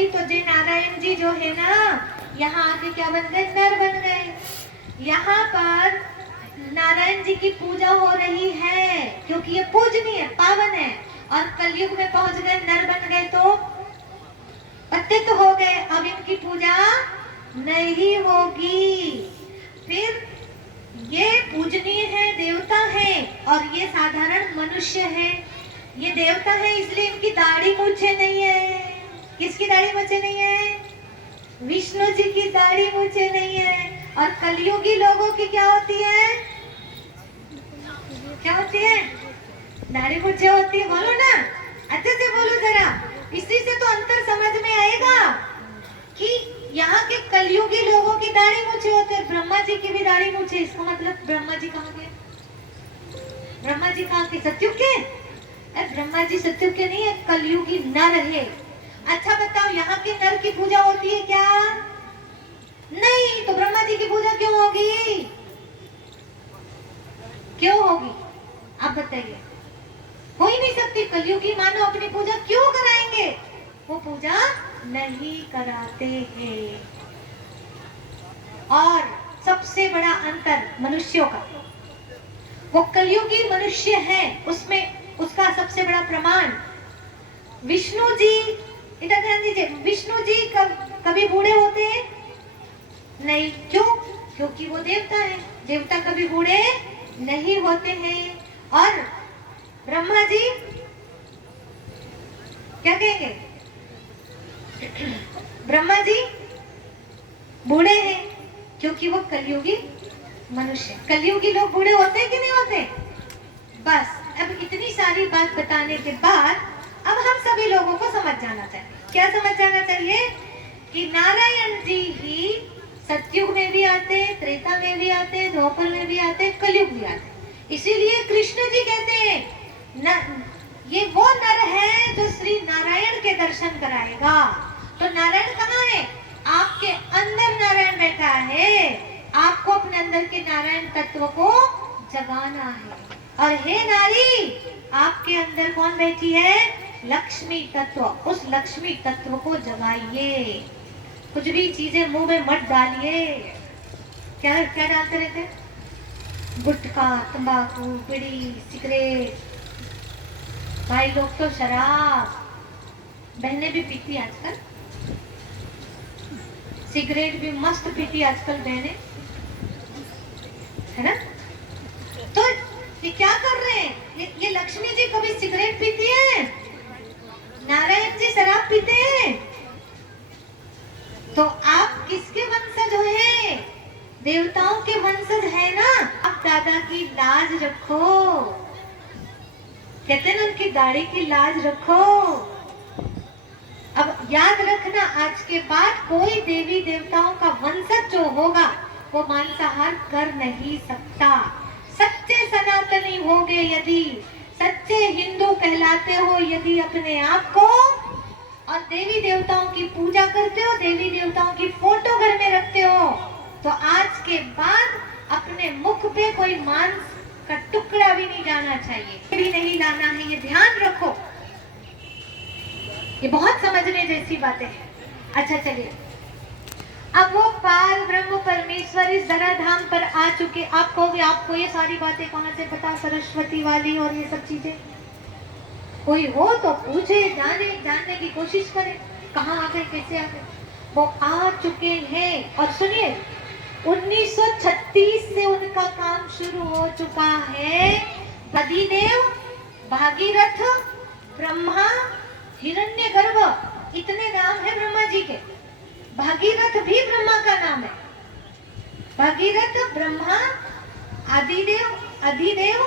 होगी तो जे नारायण जी जो है ना, यहाँ आके क्या बन गए? नर बन गए। यहाँ पर नारायण जी की पूजा हो रही है क्योंकि ये पूजनीय पावन है, और कलयुग में पहुंच गए, नर बन गए तो पतित हो गए। अब इनकी पूजा नहीं होगी। फिर ये पूजनीय है, देवता है, और ये साधारण मनुष्य है। ये देवता है इसलिए इनकी दाढ़ी मूछे नहीं है। किसकी दाढ़ी मूछे नहीं है? विष्णु जी की दाढ़ी मूछे नहीं है। और कलयुगी लोगों की क्या होती है? क्या होती है? दाढ़ी मूछे होती है। बोलो ना, अच्छे से बोलो जरा, इसी से तो अंतर समझ में आएगा कि यहाँ के कलयुगी लोगों की दाढ़ी मूछे होते हैं, ब्रह्मा जी की भी दाढ़ी मूछे। इसका मतलब ब्रह्मा जी कहाँ गए? ब्रह्मा जी कहाँ के? सत्युग के? ब्रह्मा जी सत्युग के नहीं है, कलयुगी नर है। अच्छा बताओ, यहाँ के नर की पूजा होती है क्या? नहीं, तो ब्रह्मा जी की पूजा क्यों होगी? क्यों होगी आप बताइए? हो ही नहीं सकती। कलयुगी मानव अपनी पूजा क्यों कराएंगे? वो पूजा नहीं कराते हैं। और सबसे बड़ा अंतर मनुष्यों का, वो कलयुगी मनुष्य है, उसमें उसका सबसे बड़ा प्रमाण विष्णु जी। इधर ध्यान दीजिए, विष्णु जी कभी बूढ़े होते हैं नहीं। क्यों? क्योंकि वो देवता है। देवता कभी बूढ़े नहीं होते हैं। और ब्रह्मा जी क्या कहेंगे? ब्रह्मा जी बूढ़े हैं क्योंकि वो कलयुगी मनुष्य। कलयुगी लोग बूढ़े होते हैं कि नहीं होते? बस अब इतनी सारी बात बताने के बाद अब हम सभी लोगों को समझ जाना चाहिए। क्या समझ जाना चाहिए? कि नारायण जी ही सतयुग में भी आते हैं, त्रेता में भी आते हैं, द्वापर में भी आते हैं, कलयुग भी आते हैं। इसीलिए कृष्ण जी कहते हैं ये वो नर है जो श्री नारायण के दर्शन कराएगा। तो नारायण कहाँ है? आपके अंदर नारायण बैठा है। आपको अपने अंदर के नारायण तत्व को जगाना है। और हे नारी, आपके अंदर कौन बैठी है? लक्ष्मी तत्व। उस लक्ष्मी तत्व को जगाइए। कुछ भी चीजें मुंह में मत डालिए। क्या क्या डालते रहते? गुटखा, तंबाकू, बीड़ी, सिगरेट। भाई लोग तो शराब, बहनें भी पीती आजकल, सिगरेट भी मस्त पीती आजकल बहनें, है ना? तो ये क्या कर रहे हैं? ये लक्ष्मी जी कभी सिगरेट पीती है? नारायण जी शराब पीते हैं? तो आप किसके वंशज हैं? देवताओं के वंशज है ना। आप दादा की लाज रखो। कहते हैं ना, उनकी दाढ़ी की लाज रखो। अब याद रखना, आज के बाद कोई देवी देवताओं का वंशज जो होगा वो मांसाहार कर नहीं सकता। सच्चे सनातनी होगे यदि, सच्चे हिंदू कहलाते हो यदि अपने आप को, और देवी देवताओं की पूजा करते हो, देवी देवताओं की फोटो घर में रखते हो, तो आज के बाद अपने मुख पे कोई मांस का टुकड़ा भी नहीं जाना चाहिए, भी नहीं लाना है। ये ध्यान रखो। ये बहुत समझने जैसी बातें हैं। अच्छा चलिए, अब वो पार ब्रह्म परमेश्वर इस धराधाम पर आ चुके। आप कहोगे आपको ये सारी बातें कहाँ से पता, सरस्वती वाली और ये सब चीजें? कोई हो तो पूछे, जानने की कोशिश करे, कहाँ आ गए, कैसे आ गए। वो आ चुके हैं। और सुनिए, 1936 से उनका काम शुरू हो चुका है। आदिदेव, भागीरथ, ब्रह्मा, हिरण्यगर्भ, इतने नाम है ब्रह्मा जी के। भागीरथ भी ब्रह्मा का नाम है। भागीरथ, ब्रह्मा, आदिदेव, अधिदेव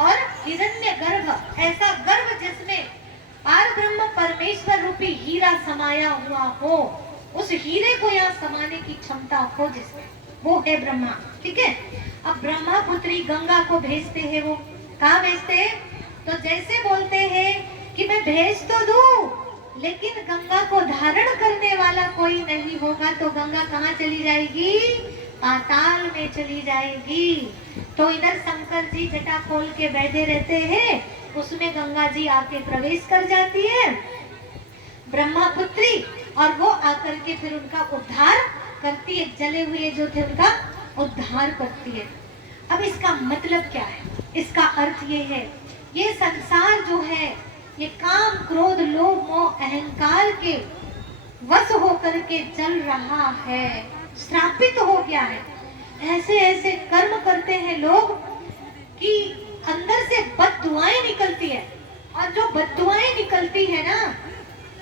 और हिरण्यगर्भ। ऐसा गर्भ जिसमें पार ब्रह्म परमेश्वर रूपी हीरा समाया हुआ हो, उस हीरे को यहाँ समाने की क्षमता हो जिसमें, वो है ब्रह्मा। ठीक है। अब ब्रह्मा पुत्री गंगा को भेजते हैं। वो कहाँ भेजते हैं? तो जैसे बोलते हैं कि मैं भेज तो दूं, लेकिन गंगा को धारण करने वाला कोई नहीं होगा, तो गंगा कहाँ चली जाएगी? पाताल में चली जाएगी। तो इधर शंकर जी जटा खोल के बैठे रहते हैं, उसमें गंगा जी आके प्रवेश कर जाती है। ब्रह्मा पुत्री और वो आकर के फिर उनका उद्धार करती है, जले हुए जो थे उनका उद्धार करती है। अब इसका मतलब क्या है? इसका अर्थ ये है, ये संसार जो है ये काम क्रोध लोभ मोह अहंकार के वश होकर के चल रहा है, श्रापित हो गया है। ऐसे ऐसे कर्म करते हैं लोग कि अंदर से बददुआएं निकलती है, और जो बददुआएं निकलती है ना,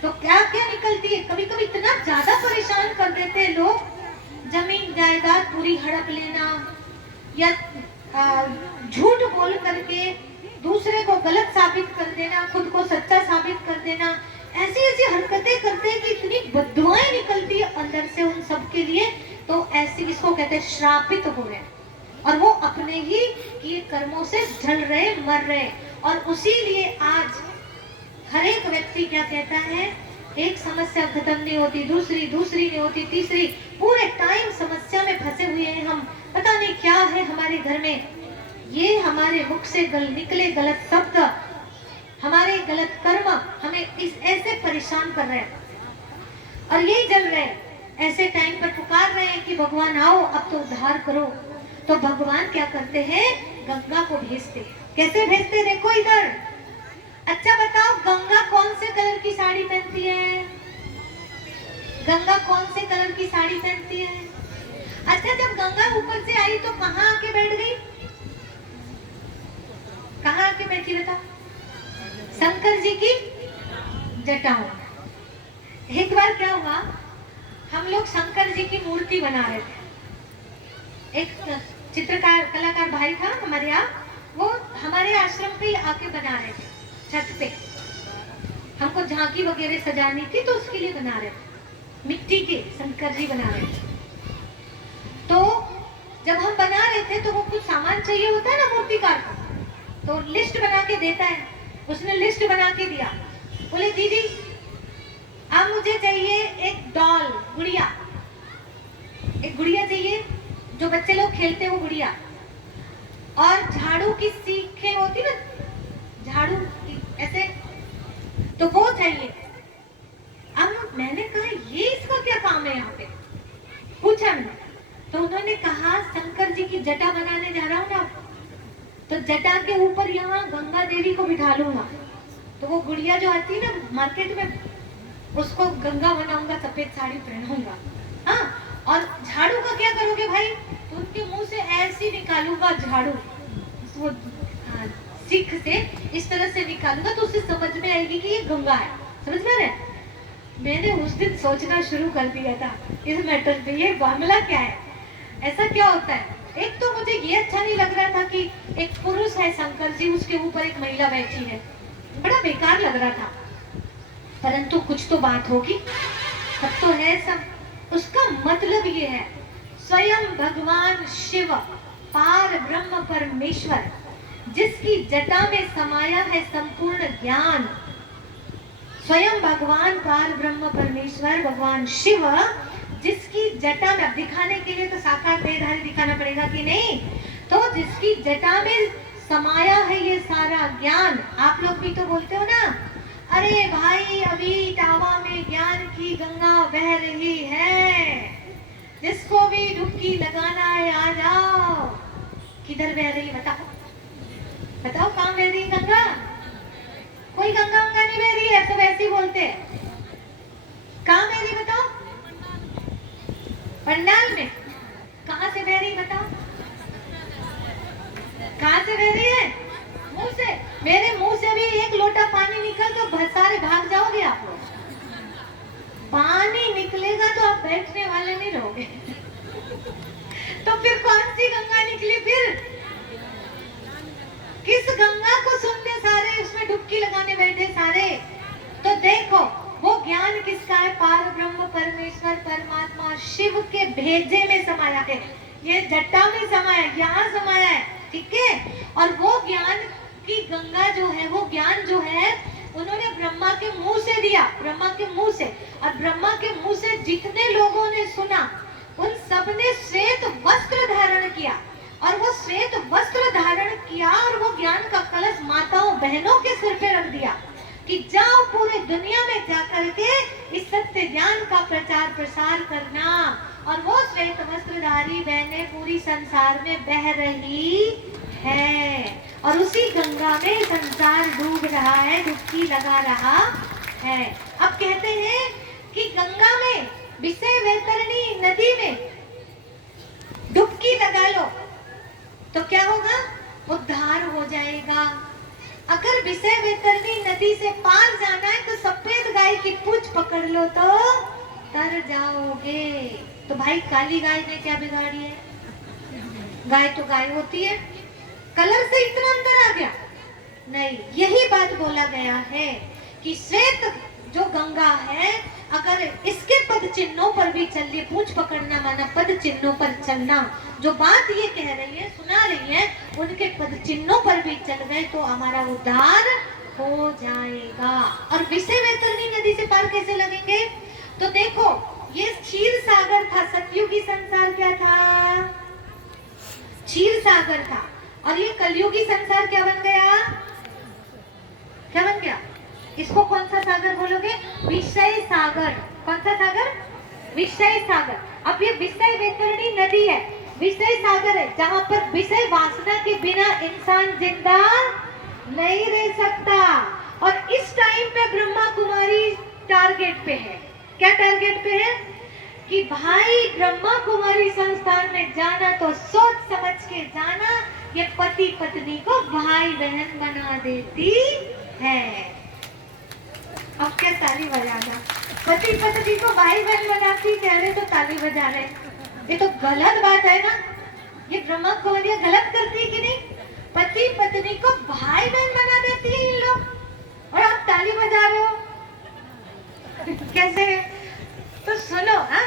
तो क्या क्या निकलती है, कभी कभी इतना ज्यादा परेशान कर देते हैं लोग, जमीन जायदाद पूरी हड़प लेना, या झूठ बोल करके दूसरे को गलत साबित कर देना, खुद को सच्चा साबित कर देना, ऐसी ऐसी हरकतें करते हैं कि इतनी बददुआएं निकलती है अंदर से उन सब के लिए। तो ऐसे इसको कहते हैं श्रापित हो रहे, और वो अपने ही किए कर्मों से जल रहे, मर रहे। और उसी लिए आज हर एक व्यक्ति क्या कहता है, एक समस्या खत्म नहीं होती, दूसरी नहीं होती, तीसरी, पूरे टाइम समस्या में फंसे हुए हैं हम, पता नहीं क्या है हमारे घर में। ये हमारे मुख से निकले गलत शब्द, हमारे गलत कर्म हमें इस ऐसे परेशान कर रहे हैं, और यही जल रहे हैं। ऐसे टाइम पर पुकार रहे हैं कि भगवान आओ, अब तो उद्धार करो। तो भगवान क्या करते हैं, गंगा को भेजते। कैसे भेजते, देखो इधर। अच्छा बताओ, गंगा कौन से कलर की साड़ी पहनती है? गंगा कौन से कलर की साड़ी पहनती है? अच्छा, जब गंगा ऊपर से आई तो कहाँ आके बैठ गई? कहाँ आके बैठी बताओ? शंकर जी की जटाओं। एक बार क्या हुआ, हम लोग शंकर जी की मूर्ति बना रहे थे। एक चित्रकार कलाकार भाई था हमारे यहाँ, वो हमारे आश्रम पे आके बना रहे थे, छत पे। हमको झांकी वगैरह सजानी थी तो उसके लिए बना रहे थे, मिट्टी के शंकर जी बना रहे थे। तो जब हम बना रहे थे तो वो कुछ सामान चाहिए होता है ना मूर्तिकार को, तो लिस्ट बना के देता है। उसने लिस्ट बना के दिया, बोले दीदी अब मुझे चाहिए एक डॉल, गुड़िया, एक गुड़िया चाहिए जो बच्चे लोग खेलते हैं वो गुड़िया, और झाड़ू की सीखें होती ना, झाड़ू की ऐसे, तो वो चाहिए। अब मैंने कहा ये इसका क्या काम है यहाँ पे, पूछा मैंने। तो उन्होंने कहा शंकर जी की जटा बनाने जा रहा हूँ ना, तो जटा के ऊपर यहाँ गंगा देवी को बिठा लूंगा, तो वो गुड़िया जो आती है ना मार्केट में, उसको गंगा बनाऊंगा, सफेद साड़ी पहनाऊंगा। हाँ, और झाड़ू का क्या करोगे भाई? तो उनके मुंह से ऐसी निकालूंगा झाड़ू, वो सीख से इस तरह से निकालूंगा तो उसे समझ में आएगी कि ये गंगा है। समझ में आ रहा है? मैंने उस दिन सोचना शुरू कर दिया था इस मैटर पे, ये मामला क्या है, ऐसा क्या होता है। एक तो मुझे ये अच्छा नहीं लग रहा था कि एक पुरुष है शंकर जी, उसके ऊपर एक महिला बैठी है, बड़ा बेकार लग रहा था। परंतु कुछ तो बात होगी, सब तो है सब। उसका मतलब ये है, स्वयं भगवान शिव पार ब्रह्म परमेश्वर, जिसकी जटा में समाया है संपूर्ण ज्ञान, स्वयं भगवान पार ब्रह्म परमेश्वर भगवान शिव, जिसकी जटा में, अब दिखाने के लिए तो साकार देहधारी दिखाना पड़ेगा कि नहीं, तो जिसकी जटा में समाया है ये सारा ज्ञान। आप लोग भी तो बोलते हो ना, अरे भाई अभी टावा में ज्ञान की गंगा बह रही है, जिसको भी डुबकी लगाना है आ जाओ। किधर बह रही बताओ, बताओ कहाँ बह रही गंगा? कोई गंगा वंगा नहीं बह रही है, सब ऐसे ही बोलते हैं। कहाँ बह रही बताओ? पंडाल में। कहाँ से बह रही बताओ? कहाँ से बह रही है? मुंह से। मेरे मुंह से भी एक लोटा पानी निकल तो सारे भाग जाओगे आप लोग। पानी निकलेगा तो आप बैठने वाले नहीं रहोगे। तो फिर कौन सी गंगा निकली फिर? किस गंगा को सुनते सारे उसमें डुबकी लगाने बैठे सारे? तो देखो वो ज्ञान किसका है? पार ब्रह्म परमेश्वर परमात्मा शिव के भेजे में समाया है, ये जटा में समाया, यहाँ समाया है, ठीक है। और वो ज्ञान की गंगा जो है, वो ज्ञान जो है उन्होंने ब्रह्मा के मुंह से दिया, ब्रह्मा के मुंह से। और ब्रह्मा के मुंह से जितने लोगों ने सुना उन सब ने श्वेत वस्त्र धारण किया, और वो श्वेत वस्त्र धारण किया और वो ज्ञान का कलश माताओं बहनों के सिर पे रख दिया। कि जाओ पूरे दुनिया में जाकर के इस सत्य ज्ञान का प्रचार प्रसार करना। और वो श्वेत वस्त्रधारी बहनें पूरी संसार में बह रही है और उसी गंगा में संसार डूब रहा है, डुबकी लगा रहा है। अब कहते हैं कि गंगा में विषय वैतरणी नदी में डुबकी लगा लो तो क्या होगा? उद्धार हो जाएगा। अगर विषय वैतरणी नदी से पार जाना है तो सफेद गाय की पूंछ पकड़ लो तो तर जाओगे। तो भाई काली गाय ने क्या बिगाड़ी है? गाय तो गाय होती है, कलर से इतना अंतर आ गया? नहीं, यही बात बोला गया है कि श्वेत जो गंगा है, अगर इसके पद चिन्हों पर भी चलिए, पूंछ पकड़ना माना पद चिन्हों पर चलना, जो बात ये कह रही है, सुना रही है, उनके पद चिन्हों पर भी चल गए तो हमारा उद्धार हो जाएगा। और विषय वैतरणी नदी से पार कैसे लगेंगे? तो देखो, ये क्षीर सागर था, सतयुगी संसार क्या था? क्षीर सागर था। और ये कलयुगी संसार क्या बन गया? क्या बन गया? इसको कौन सा सागर बोलोगे? विषय सागर। कौन सा सागर? विषय सागर। अब ये विषय वैतरणी नदी है, विषय सागर है, जहां पर विषय वासना के बिना इंसान जिंदा नहीं रह सकता। और इस टाइम पे ब्रह्मा कुमारी टारगेट पे है। क्या टारगेट पे है? कि भाई ब्रह्मा कुमारी संस्थान में जाना तो सोच समझ के जाना, ये पति पत्नी को भाई बहन बना देती है। अब क्या ताली बजाना? पति पत्नी को भाई बहन बनाती कह रहे तो ताली बजा रहे, ये तो गलत बात है ना। ये ब्रह्मा कुमारियां गलत करती है कि नहीं? पति पत्नी को भाई बहन बना देती है इन लोग, और आप ताली बजा रहे हो कैसे? तो सुनो, हाँ,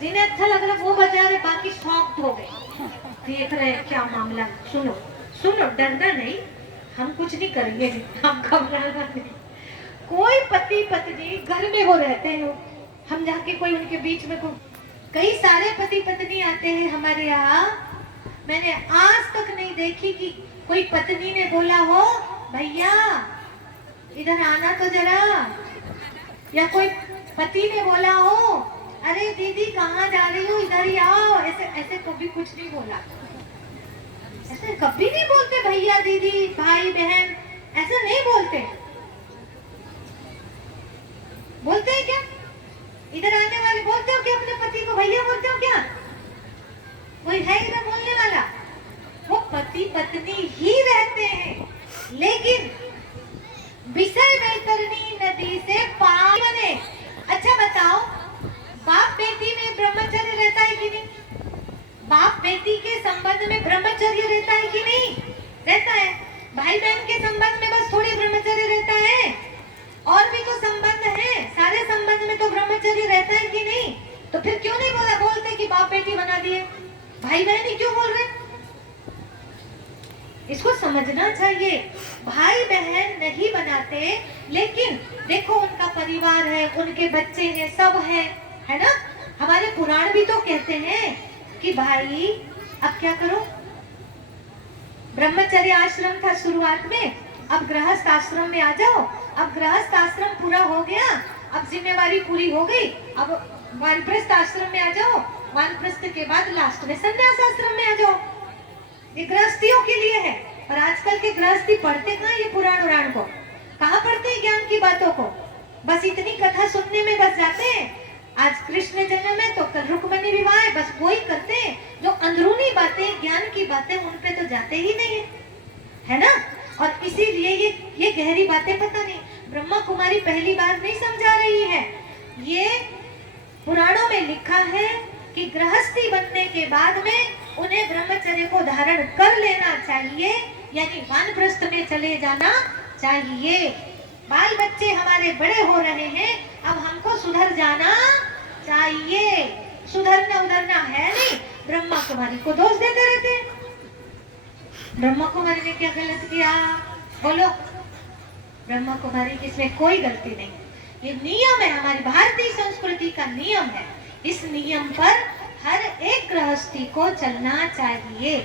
जिन्हें अच्छा लग रहा वो बजा रहे, बाकी शॉक्ड हो गए, देख रहे हैं क्या मामला। सुनो सुनो, डरना नहीं, हम कुछ नहीं करेंगे, हम घबराना नहीं। कोई पति पत्नी घर में वो रहते हैं, हम जाके कोई उनके बीच में कई सारे पति पत्नी आते हैं हमारे यहाँ। मैंने आज तक नहीं देखी कि कोई पत्नी ने बोला हो भैया इधर आना तो जरा, या कोई पति ने बोला हो अरे दीदी कहाँ जा रही हो, इधर ही आओ। ऐसे ऐसे कभी कुछ नहीं बोला, ऐसे कभी नहीं बोलते भैया दीदी भाई बहन, ऐसा नहीं बोलते। बोलते हैं क्या? इधर आने वाले बोलते हो क्या अपने पति को भैया बोलते हो क्या? कोई है इधर बोलने वाला? वो पति पत्नी ही रहते हैं, लेकिन विषय वैतरणी नदी से पार बने। अच्छा बताओ, बाप बेटी में ब्रह्मचर्य रहता है कि नहीं? बाप बेटी के संबंध में ब्रह्मचर्य रहता है कि नहीं? रहता है। भाई बहन के संबंध में बस थोड़ी ब्रह्मचर्य रहता है, और भी तो संबंध है, सारे संबंध में तो ब्रह्मचर्य रहता है कि नहीं? तो फिर क्यों नहीं बोलते कि बाप बेटी बना दिए, भाई बहन ही क्यों बोल रहे? इसको समझना चाहिए। भाई बहन नहीं बनाते, लेकिन देखो उनका परिवार है, उनके बच्चे हैं, सब है ना। हमारे पुराण भी तो कहते हैं कि भाई अब क्या करो, ब्रह्मचर्य आश्रम था शुरुआत में, अब गृहस्थ आश्रम में आ जाओ। अब गृहस्थ आश्रम पूरा हो गया, अब जिम्मेवारी पूरी हो गई, अब वानप्रस्थ आश्रम में आ जाओ। वानप्रस्थ के बाद लास्ट में संन्यास आश्रम में आ जाओ। ये गृहस्थियों के लिए है। और आजकल के गृहस्थी पढ़ते कहाँ ये पुराण उराण को, कहाँ पढ़ते हैं ज्ञान की बातों को? बस इतनी कथा सुनने में बस जाते हैं। आज कृष्ण जन्म है तो कल रुक्मणी विवाह है, बस वही करते हैं। जो अंदरूनी बातें, ज्ञान की बातें, उन पे तो जाते ही नहीं है ना। और इसीलिए ये गहरी बातें पता नहीं, ब्रह्मा कुमारी पहली बार नहीं समझा रही है। ये पुराणों में लिखा है कि गृहस्थी बनने के बाद में उन्हें ब्रह्मचर्य को धारण कर लेना चाहिए, यानी वानप्रस्थ में चले जाना चाहिए। बाल बच्चे हमारे बड़े हो रहे हैं, अब हमको सुधर जाना चाहिए। सुधरना उधरना है नहीं, ब्रह्मा कुमारी को दोष देते रहते हैं। ब्रह्मा कुमारी ने क्या गलत किया? बोलो। ब्रह्मा कुमारी की इसमें कोई गलती नहीं। ये नियम है, हमारी भारतीय संस्कृति का नियम है। इस नियम पर हर एक गृहस्थी को चलना चाहिए।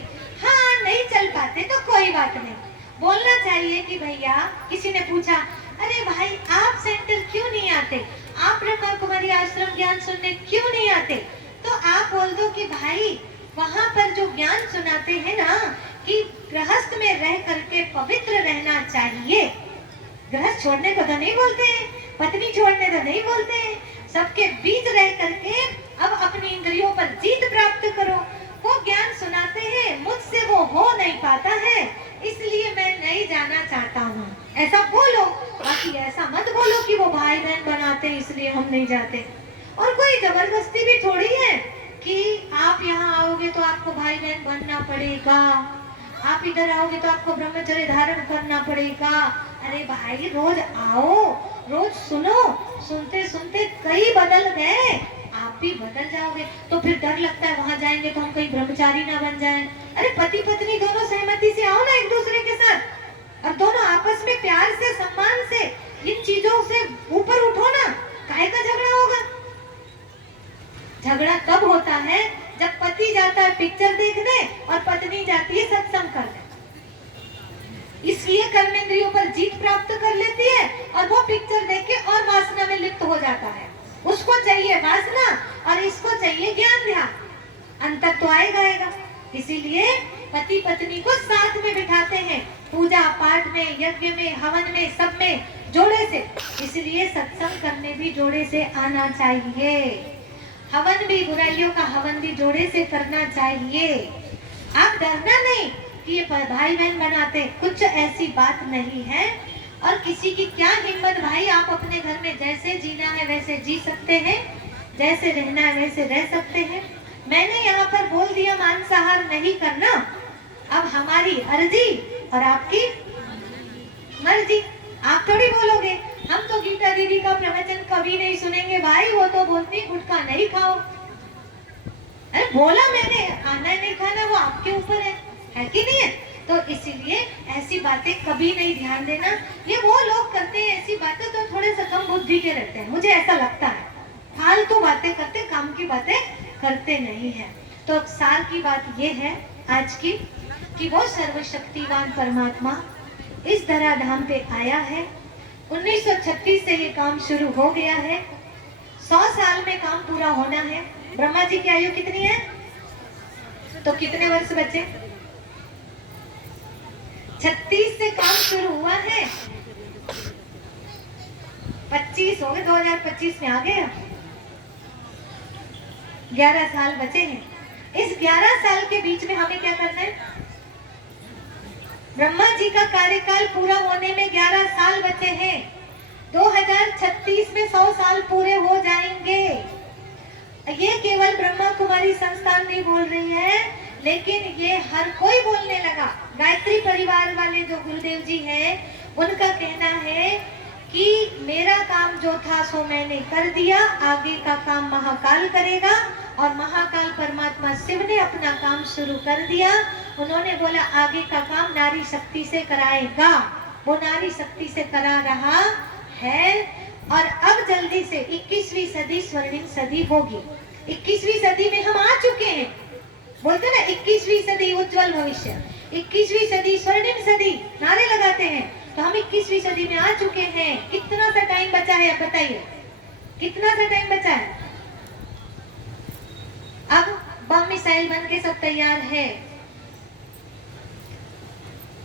हाँ, नहीं चल पाते तो कोई बात नहीं, बोलना चाहिए कि भैया, किसी ने पूछा अरे भाई आप सेंटर क्यों नहीं आते, आप ब्रह्मा कुमारी आश्रम ज्ञान सुनने क्यों नहीं आते, तो आप बोल दो कि भाई वहां पर जो ज्ञान सुनाते हैं ना कि गृहस्थ में रह करके पवित्र रहना चाहिए, गृहस्थ छोड़ने को तो नहीं बोलते हैं, पत्नी छोड़ने तो नहीं बोलते हैं, सबके बीच रह करके अब अपनी इंद्रियों पर जीत प्राप्त करो, वो ज्ञान सुनाते हैं। मुझसे वो हो नहीं पाता है, इसलिए मैं नहीं जाना चाहता हूँ, ऐसा बोलो। बाकी ऐसा मत बोलो कि वो भाई बहन बनाते हैं इसलिए हम नहीं जाते। और कोई जबरदस्ती भी थोड़ी है कि आप यहाँ आओगे तो आपको भाई बहन बनना पड़ेगा, आप इधर आओगे तो आपको ब्रह्मचर्य धारण करना पड़ेगा। अरे भाई रोज आओ, रोज सुनो, सुनते सुनते कई बदल गए, आप भी बदल जाओगे। तो फिर डर लगता है वहां जाएंगे तो हम कहीं ब्रह्मचारी ना बन जाएं। अरे पति पत्नी दोनों सहमति से आओ ना एक दूसरे के साथ, और दोनों आपस में प्यार से सम्मान से इन चीजों से ऊपर उठो ना, काहे का झगड़ा होगा। झगड़ा कब होता है जब पति जाता है पिक्चर देखने और पत्नी जाती है सत्संग करने, इसलिए कर्मेंद्रियों पर जीत प्राप्त कर लेती है और वो पिक्चर देख के और वासना में लिप्त हो जाता है। उसको चाहिए वासना और इसको चाहिए ज्ञान ध्यान, अंतर तो आएगा। इसीलिए पति पत्नी को साथ में बिठाते हैं, पूजा पाठ में, यज्ञ में, हवन में, सब में जोड़े से। इसलिए सत्संग करने भी जोड़े से आना चाहिए, हवन भी, बुराइयों का हवन भी जोड़े से करना चाहिए। आप डरना नहीं कि ये भाई बहन बनाते, कुछ ऐसी बात नहीं है। और किसी की क्या हिम्मत भाई, आप अपने घर में जैसे जीना है वैसे जी सकते हैं, जैसे रहना है वैसे रह सकते हैं। मैंने यहाँ पर बोल दिया मांसाहार नहीं करना, अब हमारी अर्जी और आपकी मर्जी। आप थोड़ी बोलोगे हम तो गीता दीदी का प्रवचन कभी नहीं सुनेंगे भाई, वो तो बोलती गुटखा नहीं खाओ। अरे बोला मैंने, खाना नहीं खाना वो आपके ऊपर है कि नहीं है। तो इसीलिए ऐसी बातें कभी नहीं ध्यान देना। ये वो लोग करते हैं ऐसी बातें तो थोड़े से कम बुद्धि के रहते हैं, मुझे ऐसा लगता है। फालतू बातें करते, काम की बातें करते नहीं है। तो सार की बात ये है आज की कि वो सर्वशक्तिवान परमात्मा इस धराधाम पे आया है। 1936 से ये काम शुरू हो गया है, 100 साल में काम पूरा होना है। ब्रह्मा जी की आयु कितनी है, तो कितने वर्ष बचे? 36 से काम शुरू हुआ है, 25 हो गए, 2025 में आ गए, 11 साल बचे हैं। इस 11 साल के बीच में हमें क्या करना है? ब्रह्मा जी का कार्यकाल पूरा होने में 11 साल बचे हैं। 2036 में 100 साल पूरे हो जाएंगे। ये केवल ब्रह्मा कुमारी संस्थान नहीं बोल रही है, लेकिन ये हर कोई बोलने लगा। गायत्री परिवार वाले जो गुरुदेव जी हैं, उनका कहना है कि मेरा काम जो था सो मैंने कर दिया, आगे का काम महाकाल करेगा। और महाकाल परमात्मा शिव ने अपना काम शुरू कर दिया। उन्होंने बोला आगे का काम नारी शक्ति से कराएगा, वो नारी शक्ति से करा रहा है। और अब जल्दी से 21वीं सदी स्वर्णिम सदी होगी। 21वीं सदी में हम आ चुके हैं, बोलते ना 21वीं सदी उज्जवल भविष्य, 21वीं सदी स्वर्णिम सदी नारे लगाते हैं। तो हम 21वीं सदी में आ चुके हैं। कितना सा टाइम बचा है, अब बताइए कितना सा टाइम बचा है? अब बम मिसाइल बन के सब तैयार है।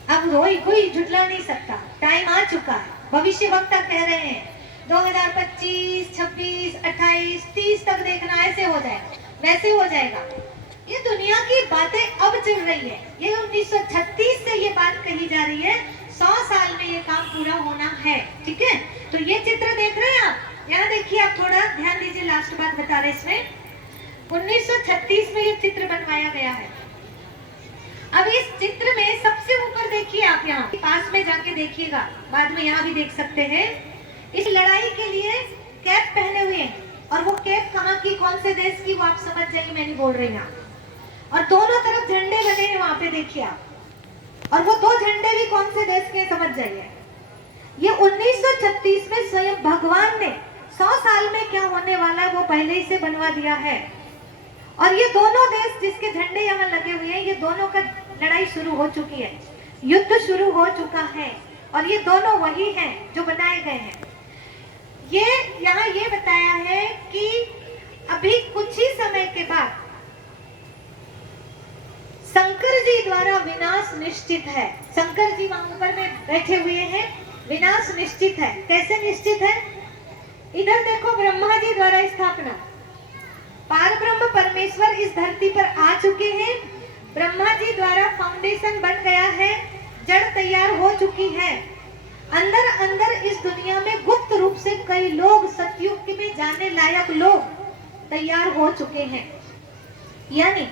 अब कोई झुठला नहीं सकता, टाइम आ चुका है। भविष्य वक्ता कह रहे हैं 2025, 26, 28, 30 तक देखना, ऐसे हो जाएगा, वैसे हो जाएगा। ये दुनिया की बातें अब चल रही है। ये 1936 से ये बात कही जा रही है, 100 साल में ये काम पूरा होना है। ठीक है, तो ये चित्र देख रहे हैं आप, यहाँ देखिए, आप थोड़ा ध्यान दीजिए, लास्ट बात बता रहे इसमें। 1936 में ये चित्र बनवाया गया है। अब इस चित्र में सबसे ऊपर देखिए, आप यहाँ पास में जाके देखिएगा, बाद में यहाँ भी देख सकते हैं। इस लड़ाई के लिए कैप पहने हुए हैं, और वो कैप कहाँ की, कौन से देश की, वो आप समझ जाइए, मैं नहीं बोल रही यहाँ। और दोनों तरफ झंडे बने हैं, वहां पे देखिए आप, और वो 2 झंडे भी कौन से देश के, समझ जाइए। ये 1936 में स्वयं भगवान ने 100 साल में क्या होने वाला है वो पहले ही से बनवा दिया है। और ये दोनों देश जिसके झंडे यहाँ लगे हुए हैं, ये दोनों का लड़ाई शुरू हो चुकी है। युद्ध शुरू हो चुका है और ये दोनों वही हैं जो बनाए गए हैं। ये यहाँ ये बताया है कि अभी कुछ ही समय के बाद शंकर जी द्वारा विनाश निश्चित है। शंकर जी वहां ऊपर में बैठे हुए हैं, विनाश निश्चित है। कैसे निश्चित है? इधर देखो, ब्रह्मा जी द्वारा स्थापना, पार ब्रह्म परमेश्वर इस धरती पर आ चुके हैं। ब्रह्मा जी द्वारा फाउंडेशन बन गया है, जड़ तैयार हो चुकी है। अंदर अंदर इस दुनिया में गुप्त रूप से कई लोग, सतयुग में जाने लायक लोग तैयार हो चुके हैं। यानी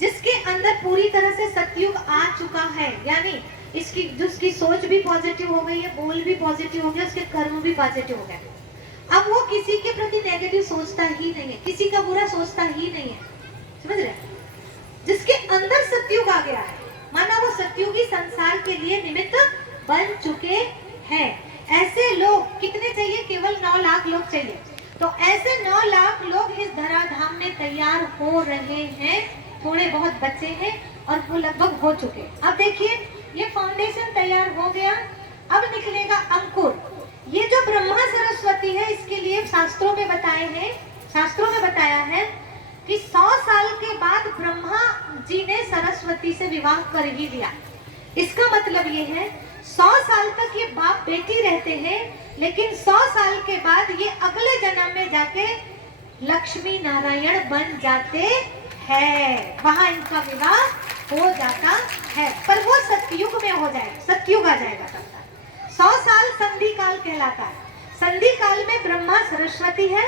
जिसके अंदर पूरी तरह से सतयुग आ चुका है, यानी इसकी जिसकी सोच भी पॉजिटिव हो गई है, बोल भी पॉजिटिव हो गया, उसके कर्म भी पॉजिटिव हो गए। अब वो किसी के प्रति नेगेटिव सोचता ही नहीं है, किसी का बुरा सोचता ही नहीं है। समझ रहे? जिसके अंदर सतयुग आ गया है, माना वो सतयुगी संसार के लिए निमित्त बन चुके हैं। ऐसे लोग कितने चाहिए? केवल 9 लाख लोग चाहिए। तो ऐसे 9 लाख लोग इस धराधाम में तैयार हो रहे हैं। थोड़े बहुत बच्चे हैं और वो लगभग हो चुके। अब देखिए, ये फाउंडेशन तैयार हो गया, अब निकलेगा अंकुर। ये जो ब्रह्मा सरस्वती है, इसके लिए शास्त्रों में बताए हैं, शास्त्रों में बताया है कि 100 साल के बाद ब्रह्मा जी ने सरस्वती से विवाह कर ही लिया। इसका मतलब ये है 100 साल तक ये बाप बेटी रहते हैं, लेकिन 100 साल के बाद ये अगले जन्म में जाके लक्ष्मी नारायण बन जाते हैं, वहां इनका विवाह हो जाता है। पर वो सतयुग में हो जाएगा, सतयुग आ जाएगा तब तक। 100 साल संधि काल कहलाता है। संधि काल में ब्रह्मा सरस्वती है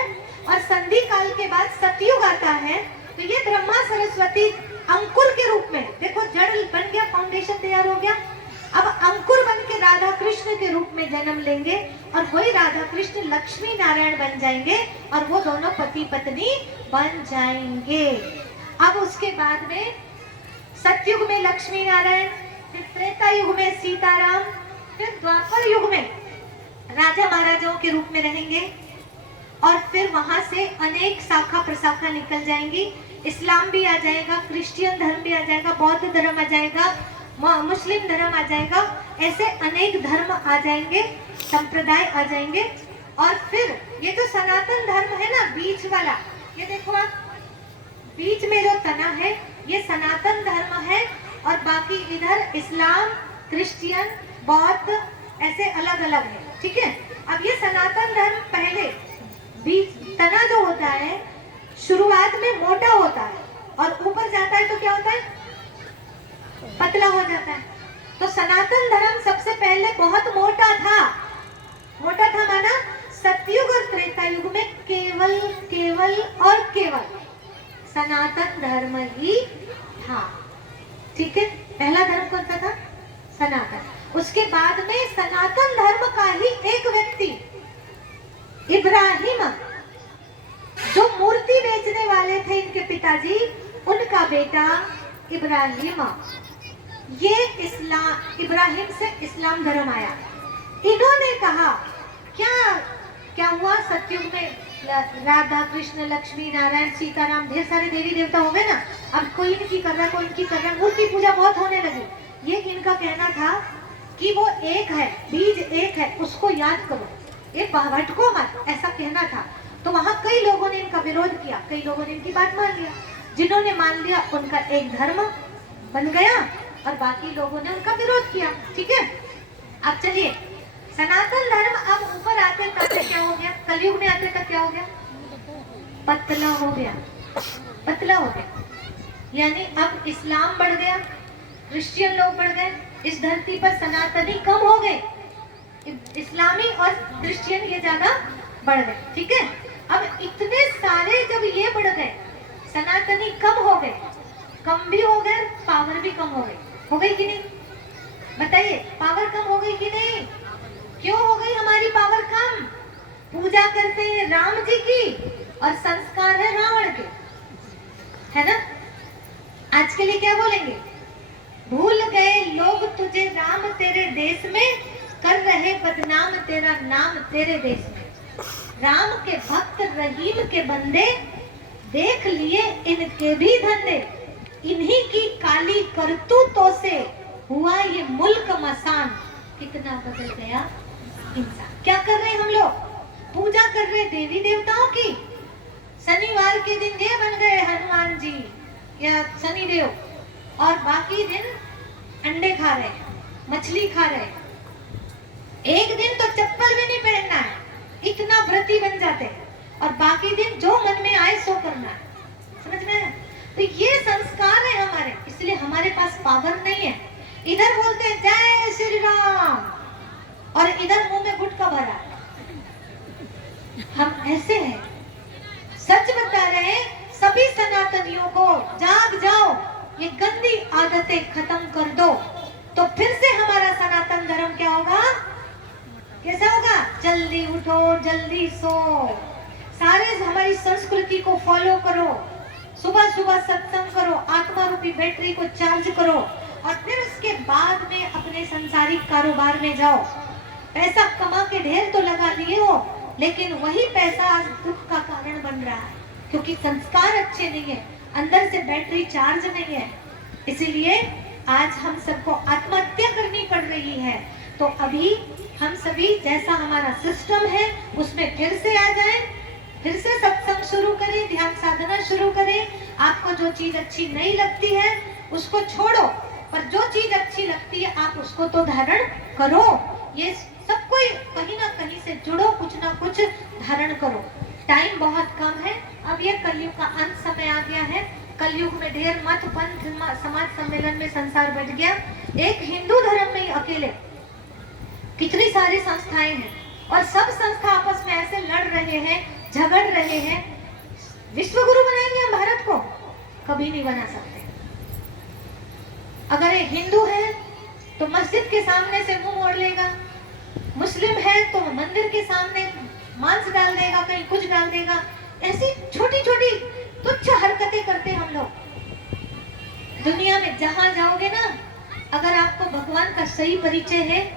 और संधि काल के बाद सतयुग आता है। तो ये ब्रह्मा सरस्वती अंकुर के रूप में, देखो जड़ बन गया, फाउंडेशन तैयार हो गया। अब अंकुर बन के राधा कृष्ण के रूप में जन्म लेंगे और वही राधा कृष्ण लक्ष्मी नारायण बन जाएंगे और वो दोनों पति पत्नी बन जाएंगे। अब उसके बाद में सतयुग में लक्ष्मी नारायण, फिर त्रेता युग में सीताराम, फिर द्वापर युग में राजा महाराजाओं के रूप में रहेंगे और फिर वहां से अनेक शाखा प्रशाखा निकल जाएंगी। इस्लाम भी आ जाएगा, क्रिश्चियन धर्म भी आ जाएगा, बौद्ध धर्म आ जाएगा, मुस्लिम धर्म आ जाएगा, ऐसे अनेक धर्म आ जाएंगे, संप्रदाय आ जाएंगे। और फिर ये जो सनातन धर्म है ना, बीच वाला, ये देखो आप, बीच में जो तना है ये सनातन धर्म है और बाकी इधर इस्लाम, क्रिश्चियन, बौद्ध ऐसे अलग अलग है। ठीक है? अब ये सनातन धर्म पहले बीच तना जो होता है शुरुआत में मोटा होता है और ऊपर जाता है तो क्या होता है? पतला हो जाता है। तो सनातन धर्म सबसे पहले बहुत मोटा था। मोटा था माना सतयुग और त्रेता युग में केवल केवल और केवल सनातन धर्म ही था। ठीक है? पहला धर्म कौन सा था? सनातन। उसके बाद में सनातन धर्म का ही एक व्यक्ति इब्राहिम, जो मूर्ति बेचने वाले थे इनके पिताजी, उनका बेटा इब्राहिम, ये इब्राहिम से इस्लाम धर्म आया। इन्होंने कहा क्या हुआ? सतयुग में राधा कृष्ण लक्ष्मी नारायण सीताराम ढेर सारे देवी देवता हो गए ना। अब कोई इनकी कर रहा है, कोई इनकी कर रहा है, मूर्ति पूजा बहुत होने लगी। ये इनका कहना था कि वो एक है, बीज एक है, उसको याद करो, ये भटको मत, ऐसा कहना था। तो वहां कई लोगों ने इनका विरोध किया, कई लोगों ने इनकी बात मान लिया। जिन्होंने मान लिया उनका एक धर्म बन गया और बाकी लोगों ने उनका विरोध किया। ठीक है? अब चलिए, सनातन धर्म अब ऊपर आते तक क्या हो गया? कलयुग में आते तक क्या हो गया? पतला हो गया, पतला हो गया। यानी अब इस्लाम बढ़ गया, क्रिश्चियन लोग बढ़ गए, इस धरती पर सनातनी कम हो गए, इस्लामी और क्रिश्चियन ये ज्यादा बढ़ गए। ठीक है? अब इतने सारे जब ये बढ़ गए, सनातनी कम हो गए, कम भी हो गए, पावर भी कम हो गई कि नहीं? बताइए, पावर कम हो गई कि नहीं? क्यों हो गई हमारी पावर कम? पूजा करते हैं राम जी की और संस्कार है रावण के, है ना? आज के लिए क्या बोलेंगे? भूल गए लोग तुझे राम तेरे देश में, कर रहे बदनाम तेरा नाम तेरे देश में। राम के भक्त रहीम के बंदे, देख लिए इनके भी धंधे, इन्हीं की काली करतूतों से हुआ ये मुल्क मसान, कितना बदल गया इंसान। क्या कर रहे हैं हम लोग? पूजा कर रहे देवी देवताओं की। शनिवार के दिन ये बन गए हनुमान जी या शनिदेव, और बाकी दिन अंडे खा रहे, मछली खा रहे। एक दिन तो चप्पल भी नहीं पहनना है, इतना व्रती बन जाते हैं, और बाकी दिन जो मन में आए सो करना है। समझ में आया? तो ये संस्कार है हमारे, इसलिए हमारे पास पावर नहीं है। इधर बोलते हैं जय श्री राम, और इधर मुंह में गुटखा भरा। हम ऐसे हैं। सच बता रहे हैं सभी सनातनियों को, जाग जाओ, ये गंदी आदतें खत्म कर दो, तो फिर से हमारा सनातन धर्म क्या होगा? कैसा होगा? जल्दी उठो, जल्दी सो। सारे हमारी संस्कृति को फॉलो करो, सुबह सुबह सत्संग करो, आत्मा रूपी बैटरी को चार्ज करो, और फिर उसके बाद में अपने संसारिक कारोबार में जाओ। पैसा कमा के ढेर तो लगा लिए हो, लेकिन वही पैसा आज दुख का कारण बन रहा है, क्योंकि संस्कार अच्छे नहीं है, अंदर से बैटरी चार्ज नहीं है। इसीलिए आज हम सबको आत्महत्या करनी पड़ रही है। तो अभी हम सभी जैसा हमारा सिस्टम है उसमें फिर से आ जाएं, फिर से सत्संग शुरू करें, ध्यान साधना शुरू करें। आपको जो चीज अच्छी नहीं लगती है उसको छोड़ो, पर जो चीज अच्छी लगती है आप उसको तो धारण करो। ये सब कोई कहीं ना कहीं से जुड़ो, कुछ ना कुछ धारण करो। टाइम बहुत कम है, अब ये कलयुग का अंत समय आ गया है। कलयुग में ढेर मत पंथ समाज सम्मेलन में संसार बढ़ गया। एक हिंदू धर्म में ही अकेले कितनी सारी संस्थाएं हैं, और सब संस्था आपस में ऐसे लड़ रहे हैं, झगड़ रहे हैं। विश्व गुरु बनाएंगे हम भारत को? कभी नहीं बना सकते। अगर ये हिंदू है तो मस्जिद के सामने से मुंह मोड़ लेगा, मुस्लिम है तो मंदिर के सामने मांस डाल देगा, कहीं कुछ डाल देगा। ऐसी छोटी छोटी तुच्छ हरकतें करते हम लोग। दुनिया में जहां जाओगे ना, अगर आपको भगवान का सही परिचय है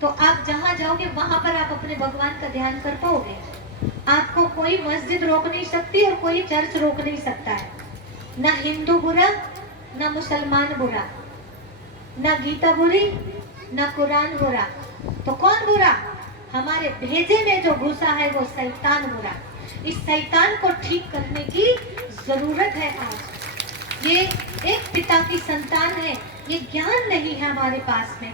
तो आप जहां जाओगे वहां पर आप अपने भगवान का ध्यान कर पाओगे। आपको कोई मस्जिद रोक नहीं सकती और कोई चर्च रोक नहीं सकता है। ना हिंदू बुरा, ना मुसलमान बुरा, ना गीता बुरी, ना कुरान बुरा। तो कौन बुरा? हमारे भेजे में जो घुसा है वो शैतान बुरा। इस शैतान को ठीक करने की जरूरत है। आज ये एक पिता की संतान है, ये ज्ञान नहीं है हमारे पास में।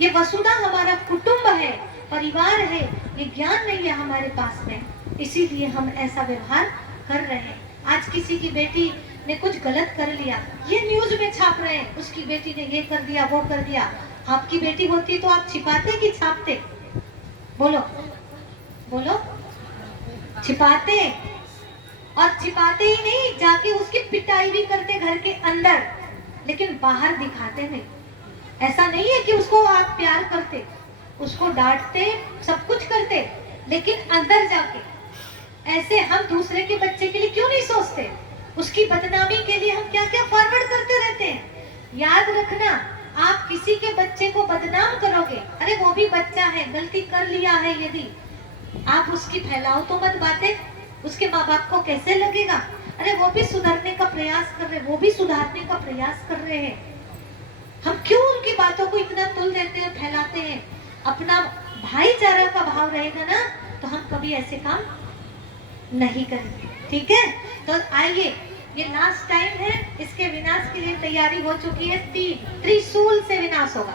ये वसुधा हमारा कुटुंब है, परिवार है, ये ज्ञान नहीं है हमारे पास में। इसीलिए हम ऐसा व्यवहार कर रहे हैं। आज किसी की बेटी ने कुछ गलत कर लिया, ये न्यूज में छाप रहे हैं, उसकी बेटी ने ये कर दिया, वो कर दिया। आपकी बेटी होती तो आप छिपाते कि छापते? बोलो बोलो। छिपाते, और छिपाते ही नहीं, जाके उसकी पिटाई भी करते घर के अंदर, लेकिन बाहर दिखाते नहीं। ऐसा नहीं है कि उसको आप प्यार करते, उसको डांटते, सब कुछ करते, लेकिन अंदर जाके ऐसे हम दूसरे के बच्चे के लिए क्यों नहीं सोचते? उसकी बदनामी के लिए हम क्या क्या फॉरवर्ड करते रहते हैं। याद रखना, आप किसी के बच्चे को बदनाम करोगे, अरे वो भी बच्चा है, गलती कर लिया है, यदि आप उसकी फैलाओ तो मत बातें, उसके माँ बाप को कैसे लगेगा? अरे वो भी सुधरने का प्रयास कर रहे, वो भी सुधारने का प्रयास कर रहे हैं। हम क्यों उनकी बातों को इतना तुल देते हैं, फैलाते हैं? अपना भाईचारा का भाव रहेगा ना, तो हम कभी ऐसे काम नहीं करेंगे। ठीक है, तो आइए, ये लास्ट टाइम है, इसके विनाश के लिए तैयारी हो चुकी है। त्रिशूल से विनाश होगा।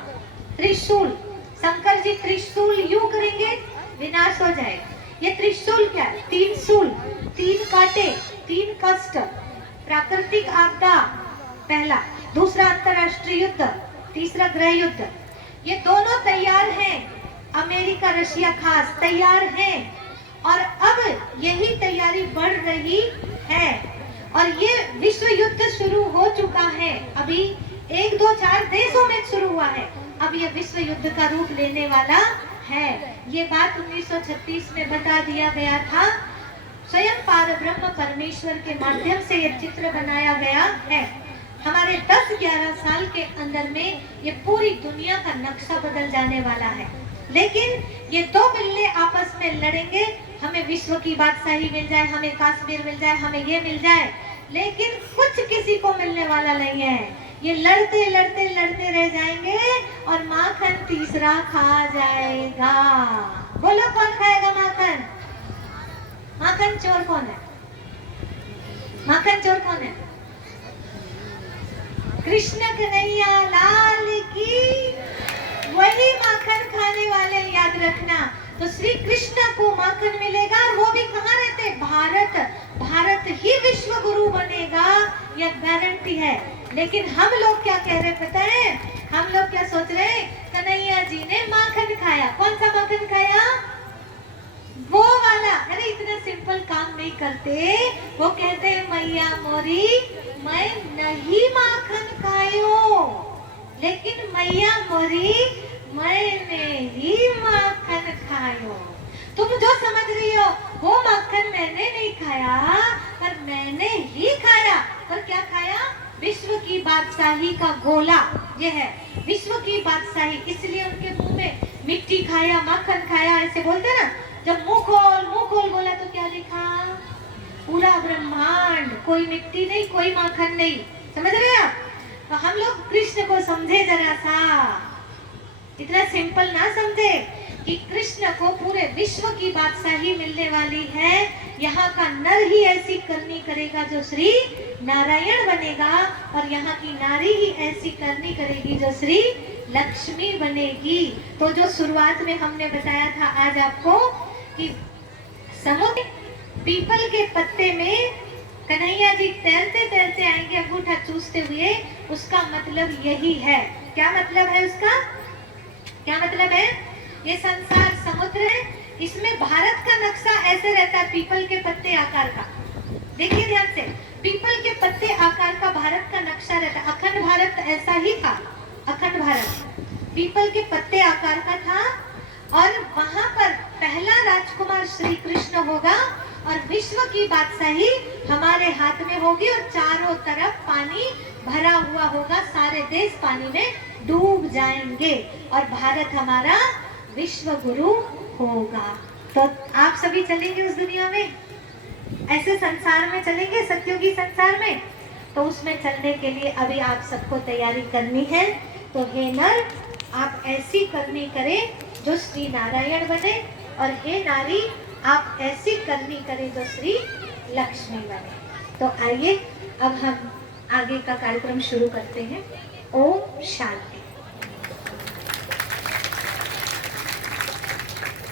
त्रिशूल, शंकर जी त्रिशूल यूं करेंगे, विनाश हो जाएगा। ये त्रिशूल क्या है? 3 शूल, 3 कांटे, 3 कष्ट। प्राकृतिक आपदा पहला, दूसरा अंतरराष्ट्रीय युद्ध, तीसरा गृह युद्ध। ये दोनों तैयार हैं, अमेरिका रशिया खास तैयार हैं, और अब यही तैयारी बढ़ रही है, और ये विश्व युद्ध शुरू हो चुका है। अभी 1, 2, 4 देशों में शुरू हुआ है, अब ये विश्व युद्ध का रूप लेने वाला है। ये बात 1936 में बता दिया गया था। स्वयं पारब्रह्म परमेश्वर के माध्यम से ये चित्र बनाया गया है। हमारे 10-11 साल के अंदर में ये पूरी दुनिया का नक्शा बदल जाने वाला है। लेकिन ये 2 बिल्ले आपस में लड़ेंगे, हमें विश्व की बादशाही मिल जाए, हमें कश्मीर मिल जाए, हमें ये मिल जाए, लेकिन कुछ किसी को मिलने वाला नहीं है। ये लड़ते लड़ते लड़ते रह जाएंगे और माखन तीसरा खा जाएगा। बोलो कौन खाएगा माखन? माखन चोर कौन है? माखन चोर कौन है? कृष्ण कन्हैया लाल की। वही माखन खाने वाले, याद रखना। तो श्री कृष्ण को माखन मिलेगा और वो भी कहाँ रहते? भारत। भारत ही विश्व गुरु बनेगा, यह गारंटी है। लेकिन हम लोग क्या कह रहे पता है? हम लोग क्या सोच रहे हैं? कन्हैया जी ने माखन खाया। कौन सा माखन खाया? वो वाला। अरे इतना सिंपल काम नहीं करते। वो कहते हैं मैया मोरी मैं नहीं माखन खायो, लेकिन मैया मोरी मैंने ही माखन खायो। तुम जो समझ रही हो वो माखन मैंने नहीं खाया, पर मैंने ही खाया। पर क्या खाया? विश्व की बादशाही का गोला। ये है विश्व की बादशाही। इसलिए उनके मुंह में मिट्टी खाया, माखन खाया, ऐसे बोलते ना। जब मुंह खोल बोला तो क्या देखा? पूरा ब्रह्मांड। कोई मिट्टी नहीं, कोई माखन नहीं। समझ रहे हैं आप? तो हम लोग कृष्ण को समझे जरा सा, इतना सिंपल ना समझे कि कृष्ण को पूरे विश्व की बादशाही मिलने वाली है। यहाँ का नर ही ऐसी करनी करेगा जो श्री नारायण बनेगा, और यहाँ की नारी ही ऐसी करनी करेगी जो श्री लक्ष्मी बनेगी। तो जो शुरुआत में हमने बताया था आज आपको कि समुद्र पीपल के पत्ते में कन्हैया जी तैरते तैरते आएंगे अंगूठा चूसते हुए, उसका मतलब यही है। क्या मतलब है उसका? क्या मतलब है? ये संसार समुद्र है, इसमें भारत का नक्शा ऐसे रहता है पीपल के पत्ते आकार का। देखिए ध्यान से, पीपल के पत्ते आकार का भारत का नक्शा रहता है। अखंड भारत ऐसा ही था। अखंड भारत पीपल के पत्ते आकार का था, और वहां पर पहला राजकुमार श्री कृष्ण होगा, और विश्व की बादशाही हमारे हाथ में होगी, और चारों तरफ पानी भरा हुआ होगा। सारे देश पानी में डूब जाएंगे, और भारत हमारा विश्व गुरु होगा। तो आप सभी चलेंगे उस दुनिया में, ऐसे संसार में चलेंगे, सत्युगी संसार में। तो उसमें चलने के लिए अभी आप सबको तैयारी करनी है। तो हे नर, आप ऐसी करनी करें जो श्री नारायण बने, और हे नारी आप ऐसी करनी करें जो श्री लक्ष्मी बने। तो आइए अब हम आगे का कार्यक्रम शुरू करते हैं। ओम शांति।